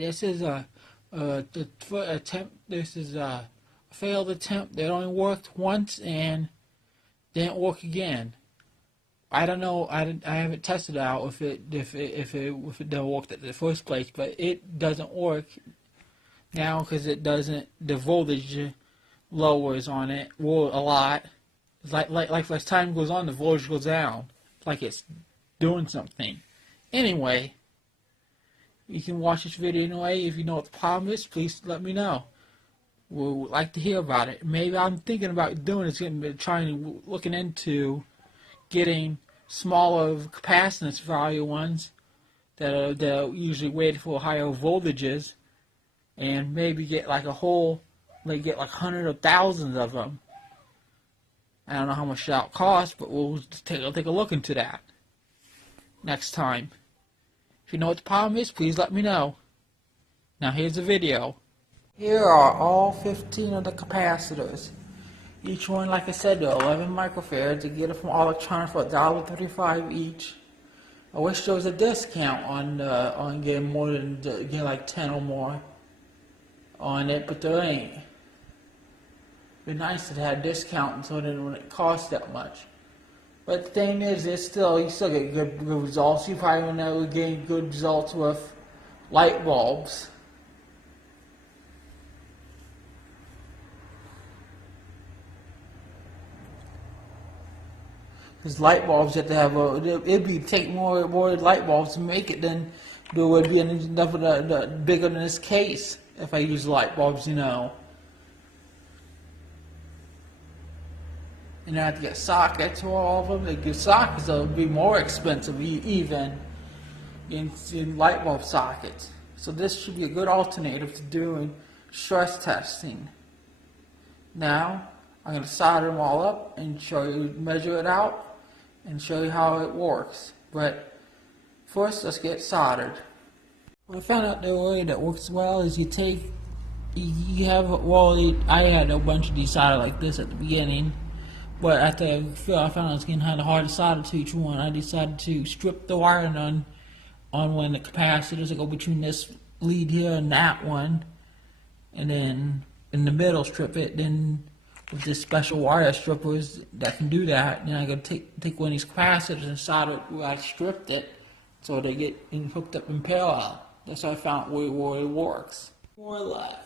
This is attempt. This is a failed attempt that only worked once and didn't work again. I don't know. I haven't tested out if it doesn't work in the first place, but it doesn't work now because it doesn't. The voltage lowers on it a lot. It's like as time goes on, the voltage goes down. It's like it's doing something. Anyway, you can watch this video anyway. If you know what the problem is, please let me know. We'd like to hear about it. Maybe I'm thinking about doing is looking into getting smaller capacitance value ones that are usually rated for higher voltages, and maybe get like get like hundreds of thousands of them. I don't know how much that'll cost, but we'll take a look into that next time. If you know what the problem is, please let me know. Now here's the video. Here are all 15 of the capacitors. Each one, like I said, they're 11 microfarads. You get it from All Electronics for $1.35 each. I wish there was a discount on getting more than getting like 10 or more on it, but there ain't. It'd be nice to have a discount so then when it costs that much. But the thing is, you still get good results. You probably will never gain good results with light bulbs. Because light bulbs have to have it'd take more light bulbs to make it than there would be enough of the bigger than this case if I use light bulbs, And I have to get sockets for all of them. The good sockets will be more expensive even in light bulb sockets. So this should be a good alternative to doing stress testing. Now I'm going to solder them all up and measure it out and show you how it works. But first, let's get soldered. What I found out the way that works well is I had a bunch of these soldered like this at the beginning, but after I found out it was getting kind of hard to solder to each one, I decided to strip the wiring on one of the capacitors that go between this lead here and that one, and then in the middle strip it. Then with this special wire strippers that can do that, then I gotta take one of these capacitors and solder it where I stripped it so they get hooked up in parallel. That's how I found where it works. More left.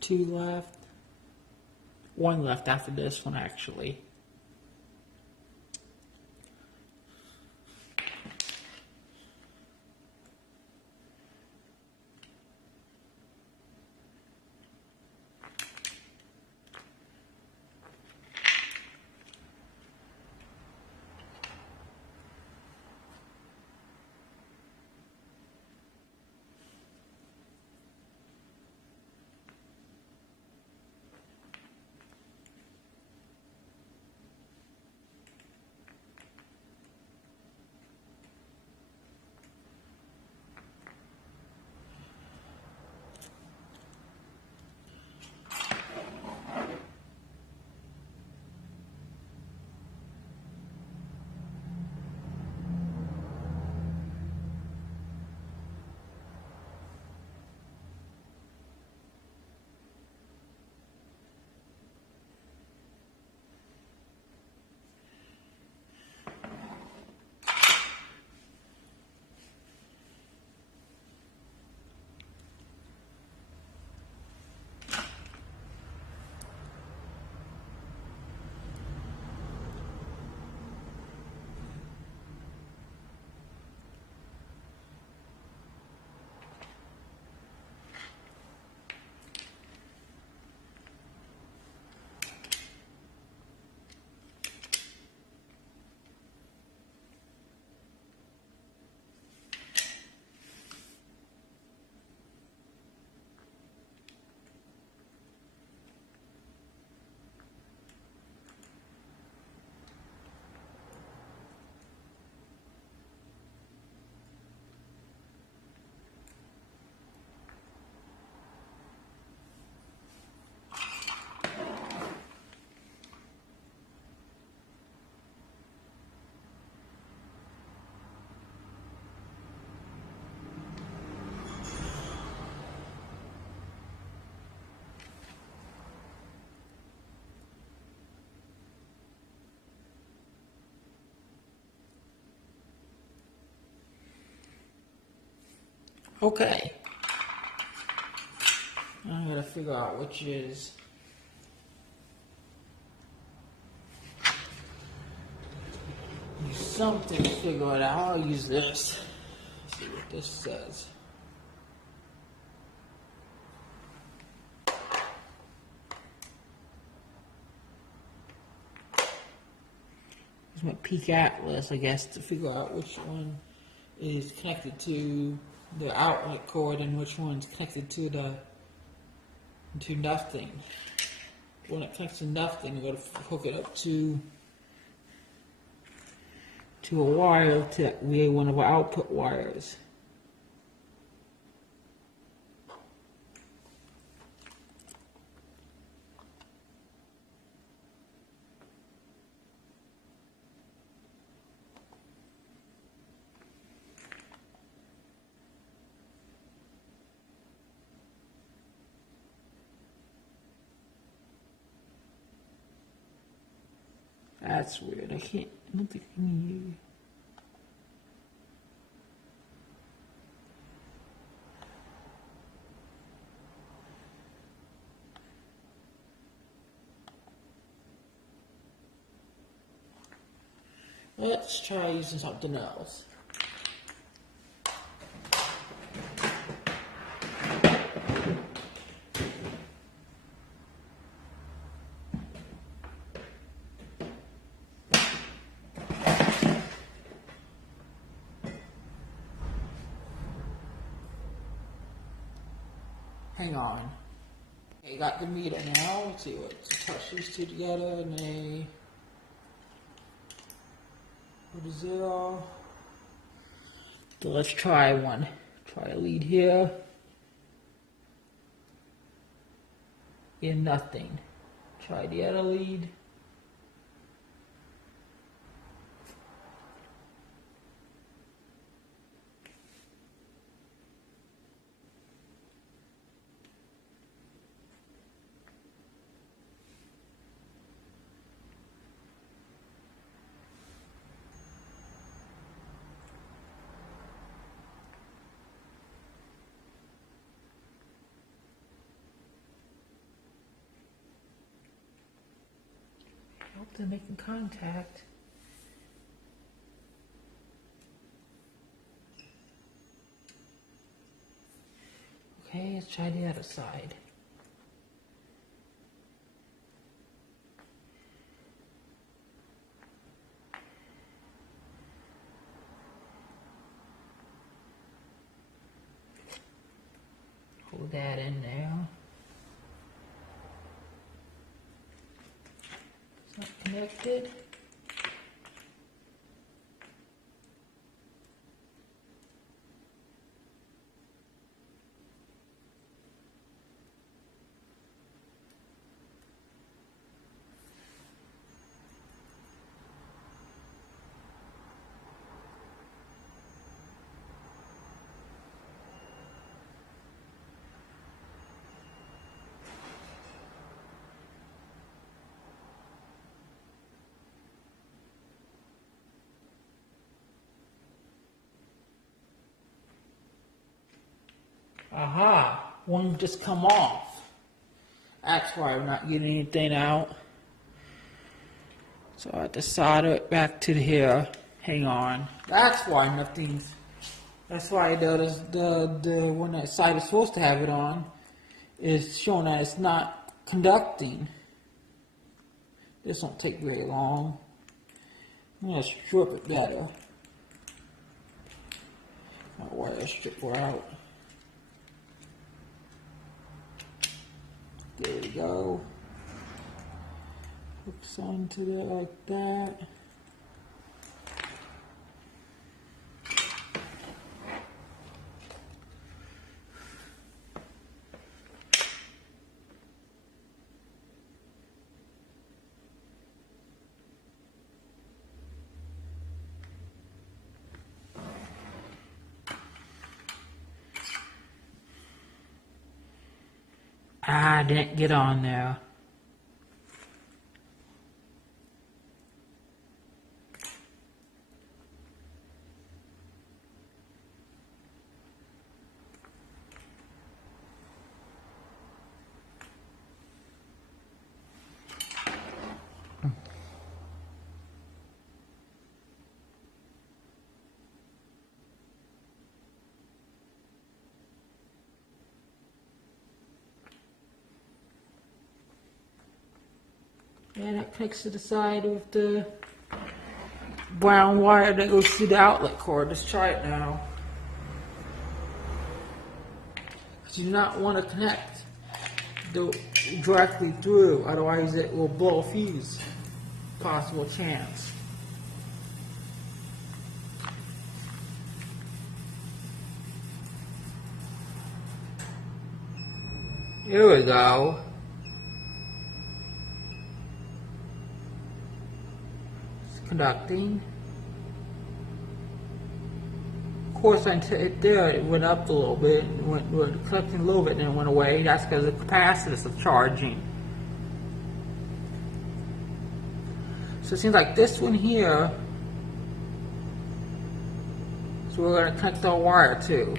Two left. One left after this one, actually. Okay. I gotta figure out which is. Use something to figure it out. I'll use this. Let's see what this says. Use my Peak Atlas, I guess, to figure out which one is connected to the outlet cord and which one's connected to nothing. When it connects to nothing, you gotta hook it up to a wire to via one of our output wires. That's weird. I don't think I can use. Let's try using something else. Hang on. Okay, got the meter now. Let's see what to touch these two together and they go to 0. So let's try one. Try a lead here. In nothing. Try the other lead. Hope they're making contact. Okay, let's try the other side. Hold that in there. It's not connected. Aha, one just come off. That's why I'm not getting anything out. So I have to solder it back to here. Hang on. That's why nothing's. That's why the one that side is supposed to have it on is showing that it's not conducting. This won't take very long. I'm gonna strip it better. My wire stripper out. There we go. Hooks onto it like that. I didn't get on there. And it connects to the side of the brown wire that goes through the outlet cord. Let's try it now. You do not want to connect directly through, otherwise it will blow a fuse. Possible chance. Here we go. It's conducting. Of course, there it went up a little bit, went collecting a little bit, and then it went away. That's because of the capacitance of charging. So it seems like this one here, so we're going to connect our wire to.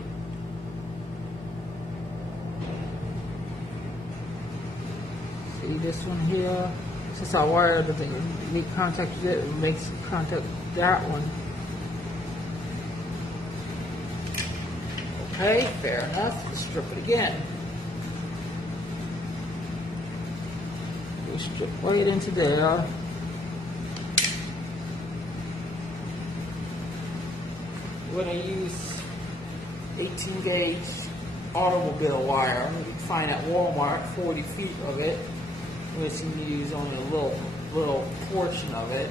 See this one here? Since our wire doesn't make contact with it, it makes contact with that one. Okay, fair enough. Let's strip it again. We strip right into there. We're going to use 18 gauge automobile wire. You can find at Walmart 40 feet of it. We're just going to use only a little portion of it.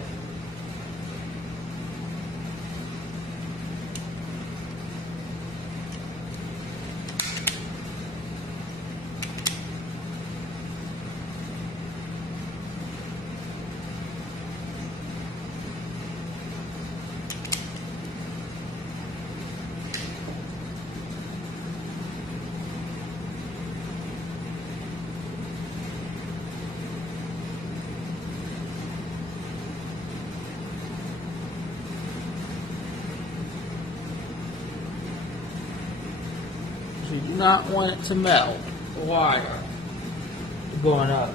So you do not want it to melt the wire going up.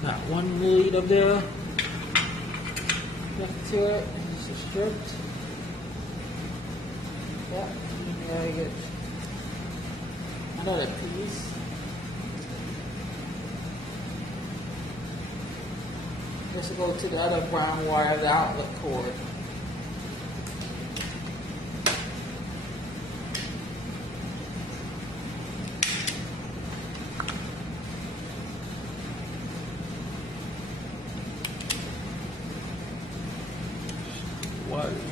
Got one lead up there. Next to it, it's stripped. Yeah, you gotta get another piece. This will go to the other brown wire, the outlet cord.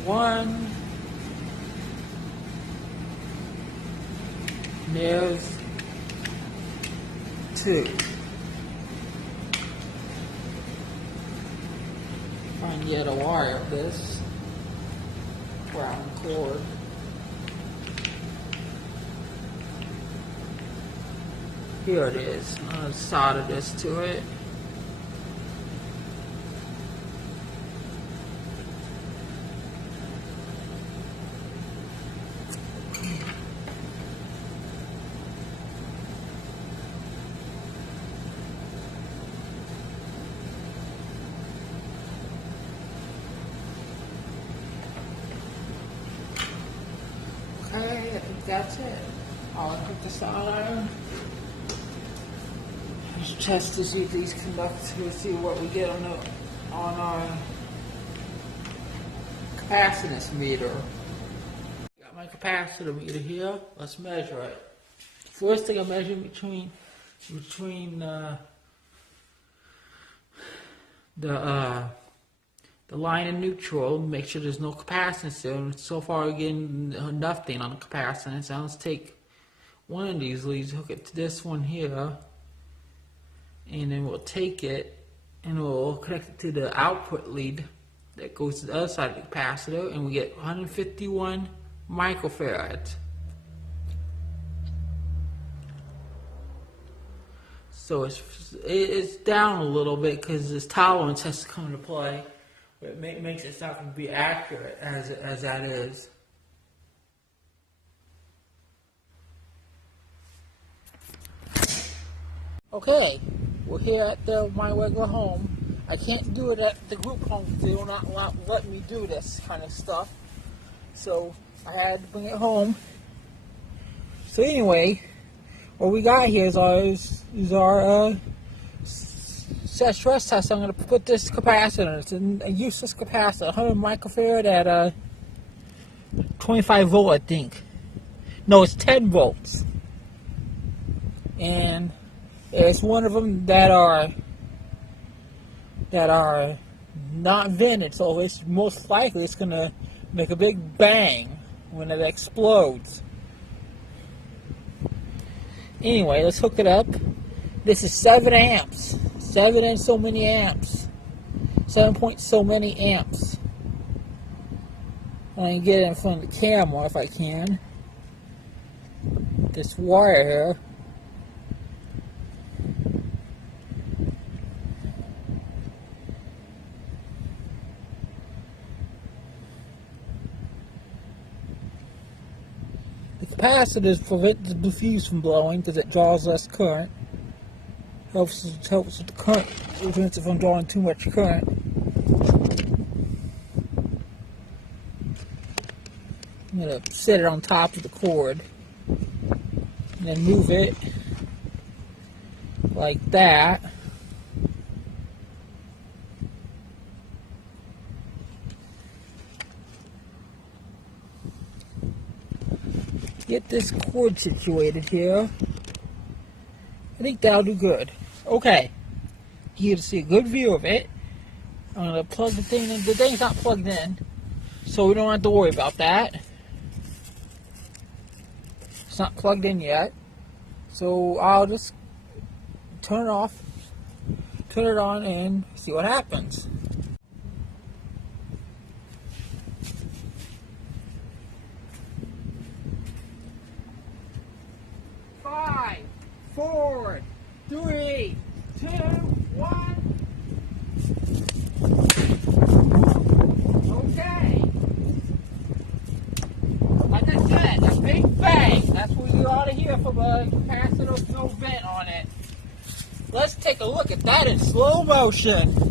One. There's two. Find yet a wire of this brown cord. Here it is. I'll solder this to it. Okay, I think that's it. I'll put this on. Let's test to see if these conduct. We'll see what we get on our capacitance meter. Got my capacitor meter here. Let's measure it. First thing I measure between the line and neutral, make sure there's no capacitance there. And so far we're getting nothing on the capacitance. Now let's take one of these leads, hook it to this one here, and then we'll take it and we'll connect it to the output lead that goes to the other side of the capacitor, and we get 151 microfarads. So it's down a little bit because this tolerance has to come into play. But it makes it not going to be accurate as that is. Okay, we're here at my regular home. I can't do it at the group home because they will not let me do this kind of stuff. So I had to bring it home. So anyway, what we got here is our stress test. I'm going to put this capacitor. It's a useless capacitor, 100 microfarad at 25 volt, I think. No, it's 10 volts. And there's one of them that are not vented, so it's most likely it's going to make a big bang when it explodes. Anyway, let's hook it up. This is 7 amps. 7 and so many amps. 7 point so many amps. I can get it in front of the camera if I can. This wire here. The capacitors prevent the fuse from blowing because it draws less current. Helps with the current, prevents it from drawing too much current. I'm going to set it on top of the cord and then move it like that. Get this cord situated here. I think that'll do good. Okay, here to see a good view of it. I'm going to plug the thing in. The thing's not plugged in, so we don't have to worry about that. It's not plugged in yet. So I'll just turn it off, turn it on, and see what happens. 5, 4, 3, 2, 1. Okay. Like I said, a big bang. That's what you ought to hear from a capacitor with no vent on it. Let's take a look at that in slow motion.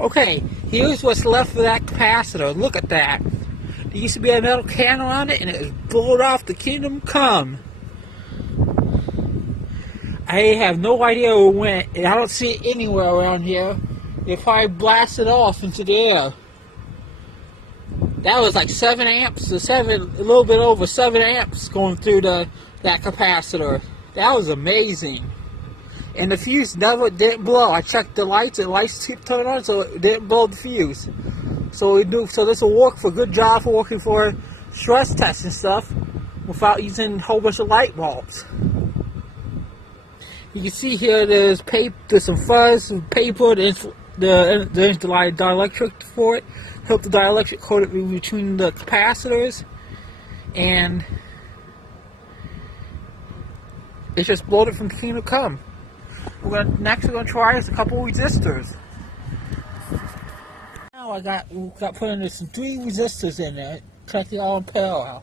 Okay, here's what's left of that capacitor. Look at that. There used to be a metal can on it, and it was blown off the Kingdom Come. I have no idea where it went, and I don't see it anywhere around here. It probably blasted off into the air. That was like 7 amps, a little bit over 7 amps going through that capacitor. That was amazing. And the fuse didn't blow. I checked the lights kept turning on, so it didn't blow the fuse. So this will work for good job for working for stress tests and stuff without using a whole bunch of light bulbs. You can see here there's some fuzz, some paper, there's the dielectric for it. Help the dielectric coat it between the capacitors, and it's just bloated from Kingdom Come. Next we're gonna try is a couple resistors. Now we got put in some 3 resistors in there. Check it all in parallel.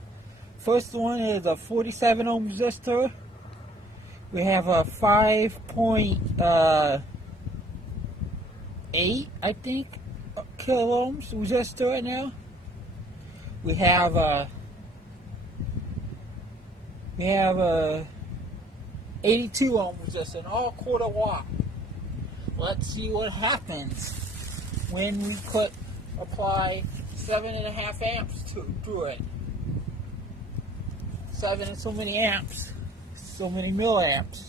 First one is a 47 ohm resistor. We have a 5.8, I think, kilo ohms resistor right now. we have 82 ohm resistor, all quarter watt. Let's see what happens when we apply 7.5 amps to it. 7 and so many amps, so many milliamps.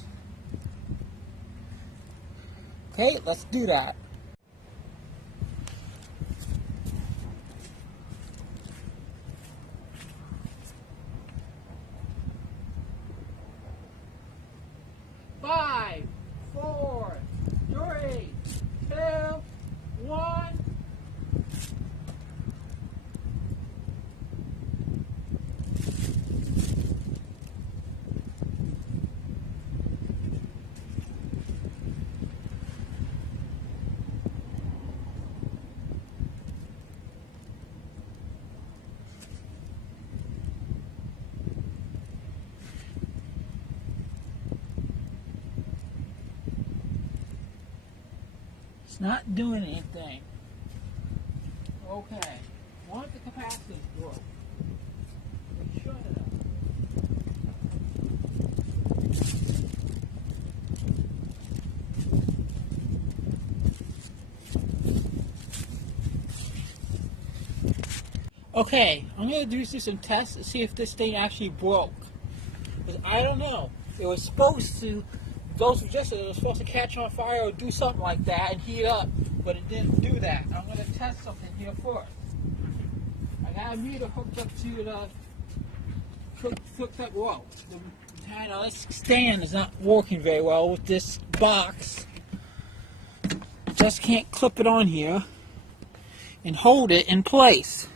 Okay, let's do that. Five, four, three, two, one. It's not doing anything. Okay. What if the capacitance broke? Shut it up. Okay, I'm going to do some tests to see if this thing actually broke. Because I don't know. It was supposed to, those resistors were supposed to catch on fire or do something like that and heat up, but it didn't do that. I'm going to test something here first. I got a meter hooked up to the, whoa. This stand is not working very well with this box. Just can't clip it on here and hold it in place.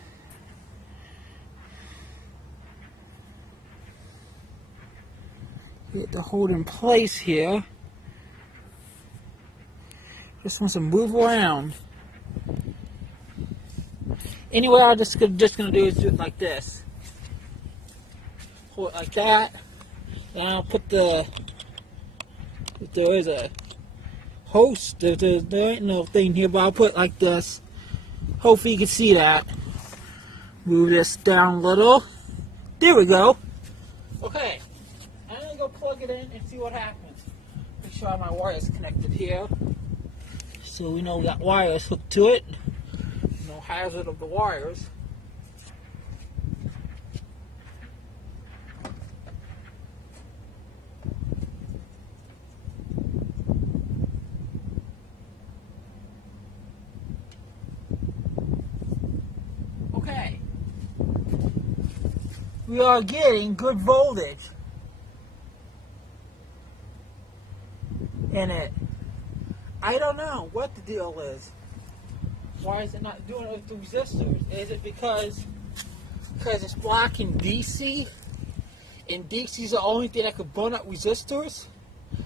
Get to hold in place here. Just wants to move around. Anyway, I'm just gonna do is do it like this. Hold it like that. Then I'll put the. If there is a host, there ain't no thing here, but I'll put it like this. Hopefully you can see that. Move this down a little. There we go. Okay. I'm gonna go plug it in and see what happens. Make sure my wire is connected here. So we know that wire is hooked to it. No hazard of the wires. Okay. We are getting good voltage in it. I don't know what the deal is. Why is it not doing it with the resistors? Is it because it's blocking DC? And DC is the only thing that could burn up resistors?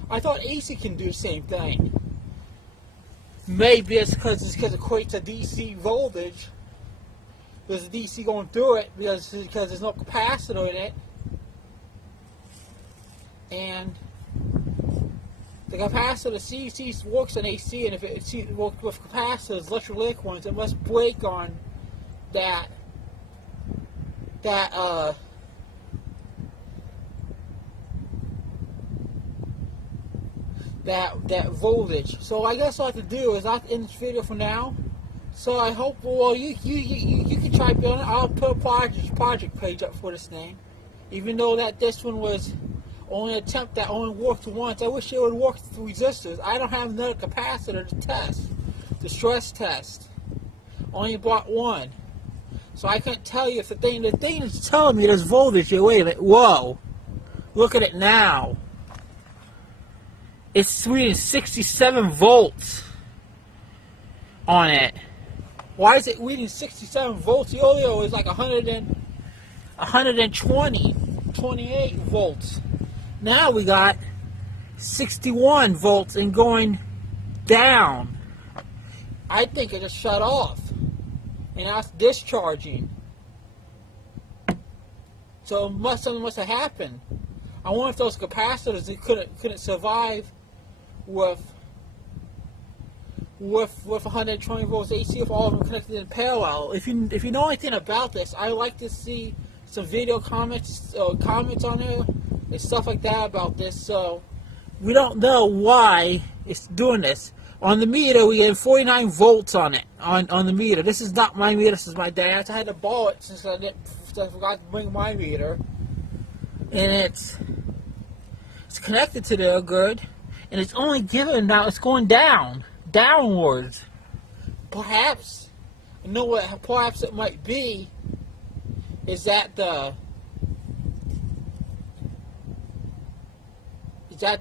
I thought AC can do the same thing. Maybe it's because it equates to DC voltage. There's a DC going through it because there's no capacitor in it. And the capacitor CC works on AC, and if it works with capacitors, electrolytic ones, it must break on that voltage. So I guess all I have to do is I'll end this video for now. So I hope, well, you can try building it. I'll put a project page up for this thing. Even though that this one was only an attempt that only worked once, I wish it would work with resistors. I don't have another capacitor to test, to stress test. Only bought one. So I couldn't tell you if the thing is telling me there's voltage here. Wait, like, whoa. Look at it now. It's reading 67 volts on it. Why is it reading 67 volts? The earlier was like 28 volts. Now we got 61 volts and going down. I think it just shut off. And now it's discharging. So something must have happened. I wonder if those capacitors couldn't survive with with 120 volts AC if all of them connected in parallel. If you know anything about this, I like to see some video comments on here and stuff like that about this. So we don't know why it's doing this. On the meter, we get 49 volts on it on the meter. This is not my meter. This is my dad's. I had to borrow it since I forgot to bring my meter, and it's connected to there good, and it's only given now. It's going downwards. Perhaps, you know what? Perhaps it might be is that the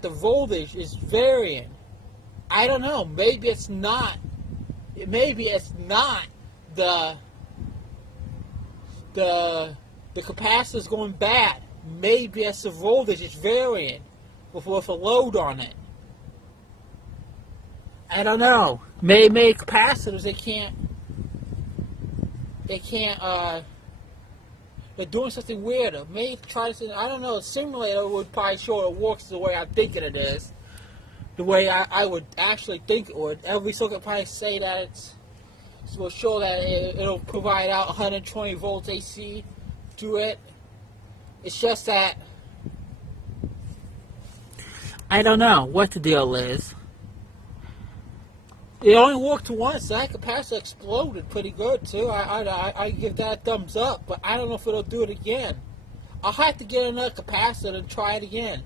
voltage is varying. I don't know. Maybe it's not. Maybe it's not the capacitor's going bad. Maybe it's the voltage is varying with a load on it. I don't know. Maybe capacitors they're doing something weirder. Maybe try to. I don't know. A simulator would probably show it works the way I'm thinking it is. The way I would actually think it would. Every circuit probably say that it will show that it'll provide out 120 volts AC to it. It's just that I don't know what the deal is. It only worked once. That capacitor exploded pretty good too. I give that a thumbs up, but I don't know if it'll do it again. I'll have to get another capacitor and try it again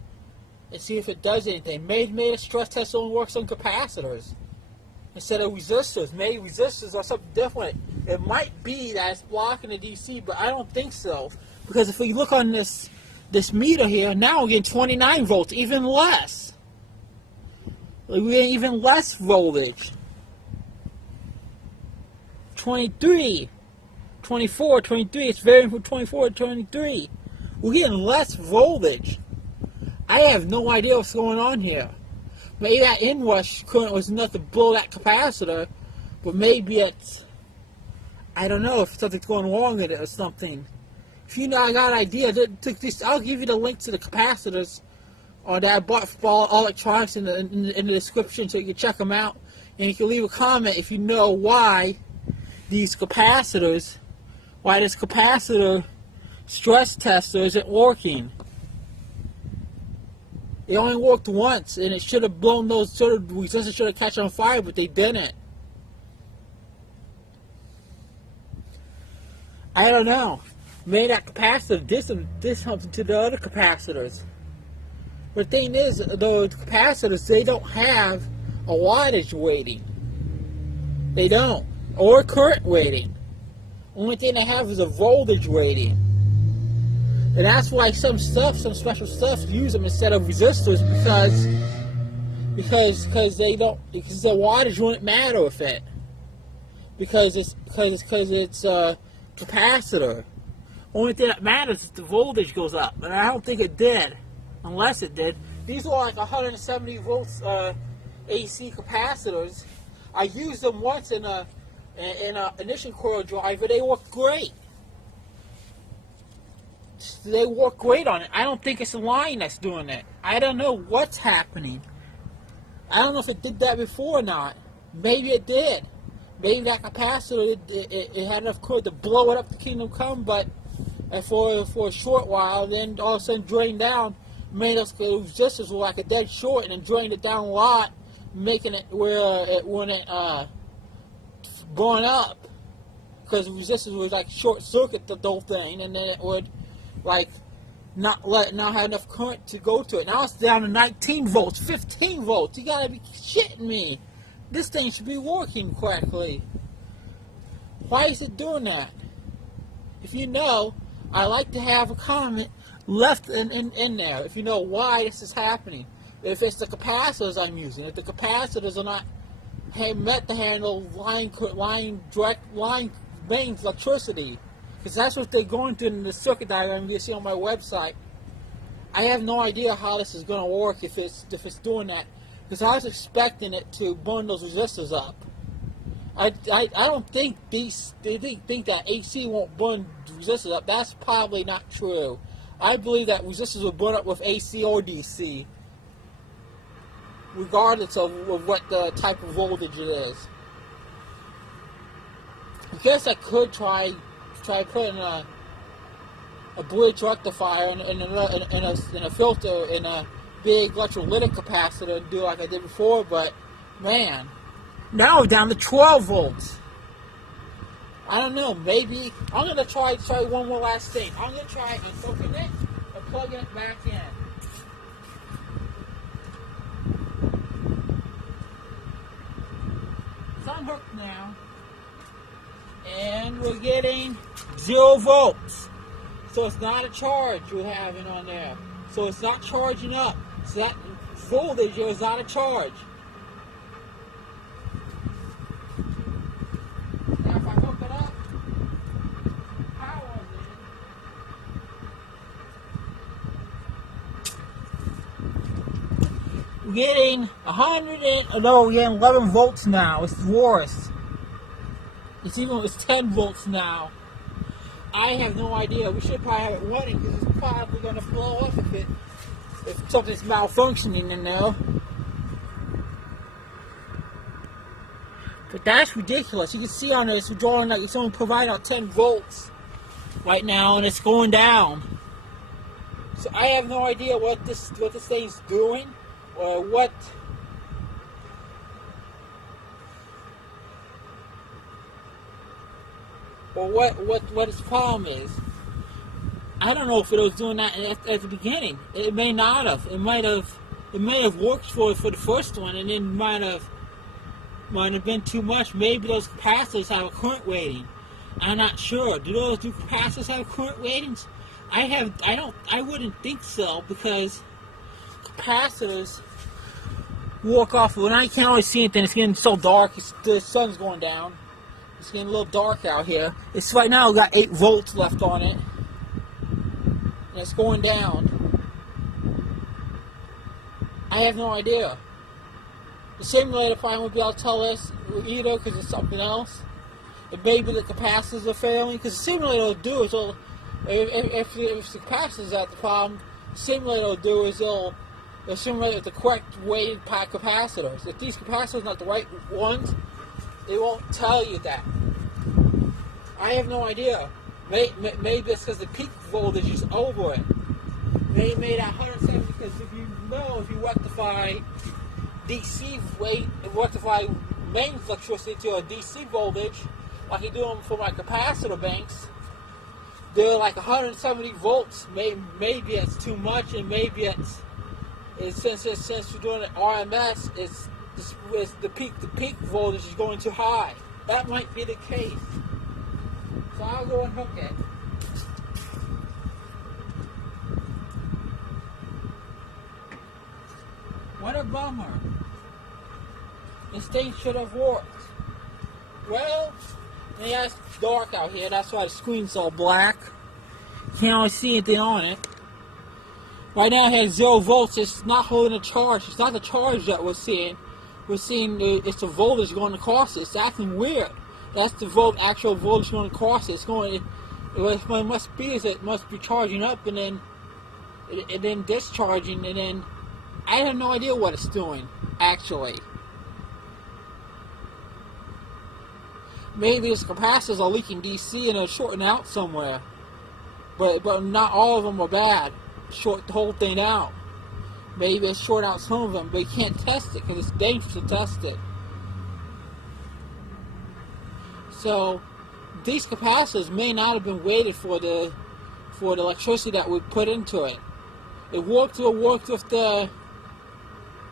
and see if it does anything. Maybe a stress test only works on capacitors instead of resistors. Maybe resistors are something different. It might be that it's blocking the DC, but I don't think so. Because if we look on this meter here, now we're getting 29 volts, even less. We're getting even less voltage. 23, 24, 23. It's varying from 24 to 23. We're getting less voltage. I have no idea what's going on here. Maybe that inrush current was enough to blow that capacitor, but maybe it's, I don't know if something's going wrong with it or something. If you know, I got an idea. I'll give you the link to the capacitors that I bought for all electronics in the description so you can check them out. And you can leave a comment if you know why this capacitor stress tester isn't working. It only worked once, and it should have blown those sort of resistors should have catch on fire, but they didn't. I don't know. Maybe that capacitor did something to the other capacitors. But the thing is, those capacitors, they don't have a wattage rating. They don't. Or current rating. Only thing they have is a voltage rating. And that's why some special stuff use them instead of resistors because the wattage wouldn't matter with it. Because it's capacitor. Only thing that matters is the voltage goes up, and I don't think it did, unless it did. These are like 170 volts AC capacitors. I used them once in a ignition coil driver. They worked great. They work great on it. I don't think it's a line that's doing it. I don't know what's happening. I don't know if it did that before or not. Maybe it did. Maybe that capacitor, it had enough current to blow it up to Kingdom Come, but for a short while, then all of a sudden drained down, made us resistors were like a dead short, and then drained it down a lot, making it where it wouldn't burn up. Because the resistors was like short circuit the whole thing, and then it would like not have enough current to go to it. Now it's down to 19 volts, 15 volts. You gotta be shitting me. This thing should be working correctly. Why is it doing that? If you know, I like to have a comment left in there. If you know why this is happening. If it's the capacitors I'm using, if the capacitors are not meant to handle direct line mains electricity. Because that's what they're going to in the circuit diagram you see on my website. I have no idea how this is going to work if it's doing that. Because I was expecting it to burn those resistors up. I don't think they think that AC won't burn resistors up. That's probably not true. I believe that resistors will burn up with AC or DC. regardless of what the type of voltage it is. I guess I could try putting a bridge rectifier in a filter in a big electrolytic capacitor and do like I did before, but man, now we're down to 12 volts. I don't know, maybe I'm gonna try one more last thing. I'm gonna try unhooking it and plugging it back in. It's unhooked now, and we're getting 0 volts. So it's not a charge we're having on there. So it's not charging up. So that voltage is not a charge. Now if I hook it up, power is in. We're getting 11 volts now. It's worse. It's 10 volts now. I have no idea. We should probably have it running because it's probably going to blow up if something's malfunctioning in there. But that's ridiculous. You can see on this, we're drawing like it's only providing out 10 volts right now, and it's going down. So I have no idea what this thing's doing or what. Or what its problem is. I don't know if it was doing that at the beginning. It may not have. It might have worked for the first one, and then might have been too much. Maybe those capacitors have a current rating. I'm not sure. Do capacitors have current ratings? I wouldn't think so, because capacitors walk off. When I can't always see anything, it's getting so dark. The sun's going down. It's getting a little dark out here. It's right now got 8 volts left on it, and it's going down. I have no idea. The simulator probably won't be able to tell us either because it's something else. But maybe the capacitors are failing, because the simulator will do is if the capacitors are the problem, the simulator will do is it'll simulate with the correct weighted capacitors. If these capacitors are not the right ones, they won't tell you that. I have no idea. Maybe it's because the peak voltage is over it. They made 170 because if you rectify rectify mains electricity to a DC voltage, like you do them for my capacitor banks, they're like 170 volts. Maybe it's too much, and maybe it's since we're doing it RMS, it's the peak voltage is going too high. That might be the case. So I'll go and hook it. What a bummer. This thing should have worked. Well, yeah, it's dark out here. That's why the screen's all black. Can't always see anything on it. Right now it has 0 volts. It's not holding a charge. It's not the charge that we're seeing. We're seeing it's the voltage going across it. It's acting weird. That's the actual voltage going across it. It's going. What it must be is it must be charging up and then discharging, and then I have no idea what it's doing actually. Maybe its capacitors are leaking DC and they're shorting out somewhere. But not all of them are bad. Short the whole thing out. Maybe it's short out some of them, but you can't test it because it's dangerous to test it. So these capacitors may not have been weighted for the electricity that we put into it. It worked with the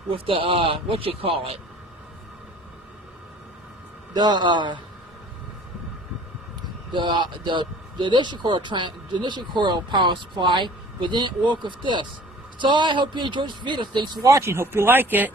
what you call it, the initial coil power supply, but didn't work with this. So I hope you enjoyed this video. Thanks for watching. Hope you like it.